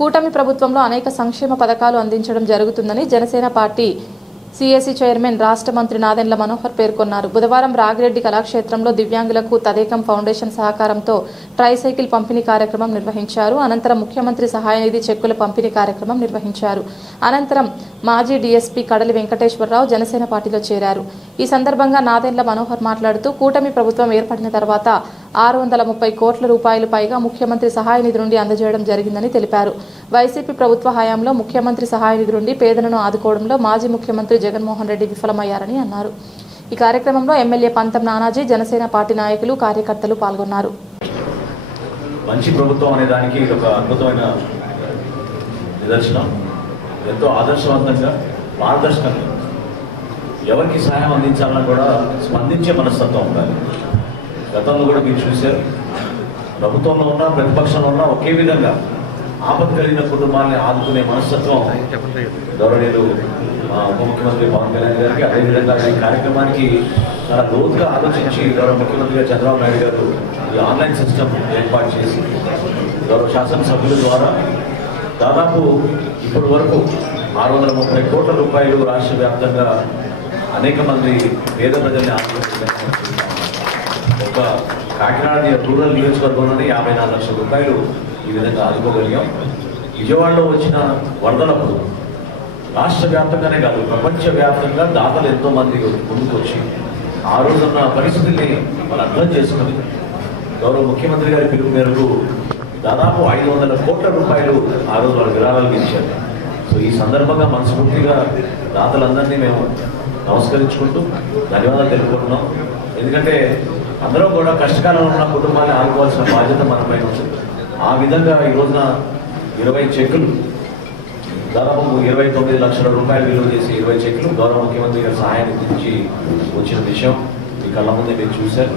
కూటమి ప్రభుత్వంలో అనేక సంక్షేమ పథకాలు అందించడం జరుగుతుందని జనసేన పార్టీ సిఎసి చైర్మన్ రాష్ట్ర మంత్రి నాదెండ్ల మనోహర్ పేర్కొన్నారు. బుధవారం రాగిరెడ్డి కళాక్షేత్రంలో దివ్యాంగులకు తదేకం ఫౌండేషన్ సహకారంతో ట్రైసైకిల్ పంపిణీ కార్యక్రమం నిర్వహించారు. అనంతరం ముఖ్యమంత్రి సహాయ నిధి చెక్కుల పంపిణీ కార్యక్రమం నిర్వహించారు. అనంతరం మాజీ డీఎస్పీ కడలి వెంకటేశ్వరరావు జనసేన పార్టీలో చేరారు. ఈ సందర్భంగా నాదెండ్ల మనోహర్ మాట్లాడుతూ కూటమి ప్రభుత్వం ఏర్పడిన తర్వాత ఆరు వందల ముప్పై కోట్ల రూపాయలు పైగా ముఖ్యమంత్రి సహాయ నిధి నుండి అందజేయడం జరిగిందని తెలిపారు. వైసీపీ ప్రభుత్వ హయాంలో ముఖ్యమంత్రి సహాయ నిధి నుండి పేదలను ఆదుకోవడంలో మాజీ ముఖ్యమంత్రి జగన్మోహన్ రెడ్డి విఫలమయ్యారని అన్నారు. ఈ కార్యక్రమంలో ఎమ్మెల్యే పంతం నానాజీ జనసేన పార్టీ నాయకులు కార్యకర్తలు పాల్గొన్నారు. మంచి ప్రభుత్వం అనే దానికి ఇది ఒక అద్భుతమైన నిదర్శనం. ఎంతో ఆదర్శవంతంగా పారదర్శకంగా ఎవరికి సహాయం అందించాలన్నా కూడా స్పందించే మనస్తత్వం ఉండాలి. గతంలో కూడా మీరు చూశారు. ప్రభుత్వంలో ఉన్న ప్రతిపక్షంలో ఉన్న ఒకే విధంగా ఆపద కలిగిన కుటుంబాన్ని ఆదుకునే మనస్తత్వం గౌరవనీయులు ఉప ముఖ్యమంత్రి పవన్ కళ్యాణ్ గారికి. అదేవిధంగా ఈ కార్యక్రమానికి చాలా లోతుగా ఆలోచించి గౌరవ ముఖ్యమంత్రి చంద్రబాబు నాయుడు గారు ఈ ఆన్లైన్ సిస్టమ్ ఏర్పాటు చేసి గౌరవ శాసనసభ్యుల ద్వారా దాదాపు ఇప్పటి వరకు ఆరు వందల ముప్పై కోట్ల రూపాయలు రాష్ట్ర వ్యాప్తంగా అనేక మంది పేద ప్రజల్ని ఆదుకుంటున్నారు ఒక కాకినాడ రూరల్ నియోజకవర్గంలోనే యాభై నాలుగు లక్షల రూపాయలు ఈ విధంగా ఆదుకోగలిగాం విజయవాడలో వచ్చిన వరదలప్పుడు రాష్ట్ర వ్యాప్తంగానే కాదు ప్రపంచవ్యాప్తంగా దాతలు ఎంతో మంది ముందుకు వచ్చి ఆ రోజున్న పరిస్థితిని మనం అర్థం చేసుకుని గౌరవ ముఖ్యమంత్రి గారి పిలుపు మేరకు దాదాపు ఐదు వందల కోట్ల రూపాయలు ఆ రోజు వాళ్ళు విరాళాలు ఇచ్చారు. సో ఈ సందర్భంగా మనస్ఫూర్తిగా దాతలందరినీ మేము నమస్కరించుకుంటూ ధన్యవాదాలు తెలుపుకుంటున్నాం. ఎందుకంటే అందరూ కూడా కష్టకాలంలో ఉన్న కుటుంబాన్ని ఆదుకోవాల్సిన బాధ్యత మన పైన ఉంది. ఆ విధంగా ఈ రోజున ఇరవై చెక్కులు దాదాపు ఇరవై తొమ్మిది లక్షల రూపాయలు విలువ చేసి ఇరవై చెక్కులు గౌరవ ముఖ్యమంత్రి గారి సహాయాన్ని గురించి వచ్చిన విషయం మీ కళ్ళ ముందే మీరు చూశారు.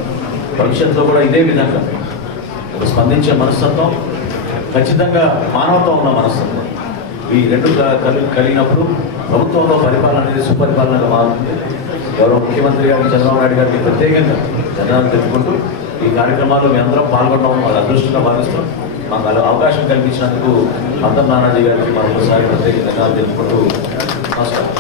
భవిష్యత్తులో కూడా ఇదే విధంగా ఒక స్పందించే మనస్తత్వం ఖచ్చితంగా మానవత్వం ఉన్న మనస్తత్వం. ఈ రెండు కలిగినప్పుడు ప్రభుత్వంలో పరిపాలన అనేది సుపరిపాలనగా మారుతుంది. గౌరవ ముఖ్యమంత్రి గారికి చంద్రబాబు నాయుడు గారికి ప్రత్యేకంగా ధన్యవాదాలు తెలుపుకుంటూ ఈ కార్యక్రమాల్లో మేము అందరం పాల్గొనడం మాకు అదృష్టంగా భావిస్తాం మాకు అలా అవకాశం కల్పించినందుకు అందం నానాజీ గారికి మరొకసారి ప్రత్యేక ధన్యవాదాలు తెలుపుకుంటూ నమస్కారం.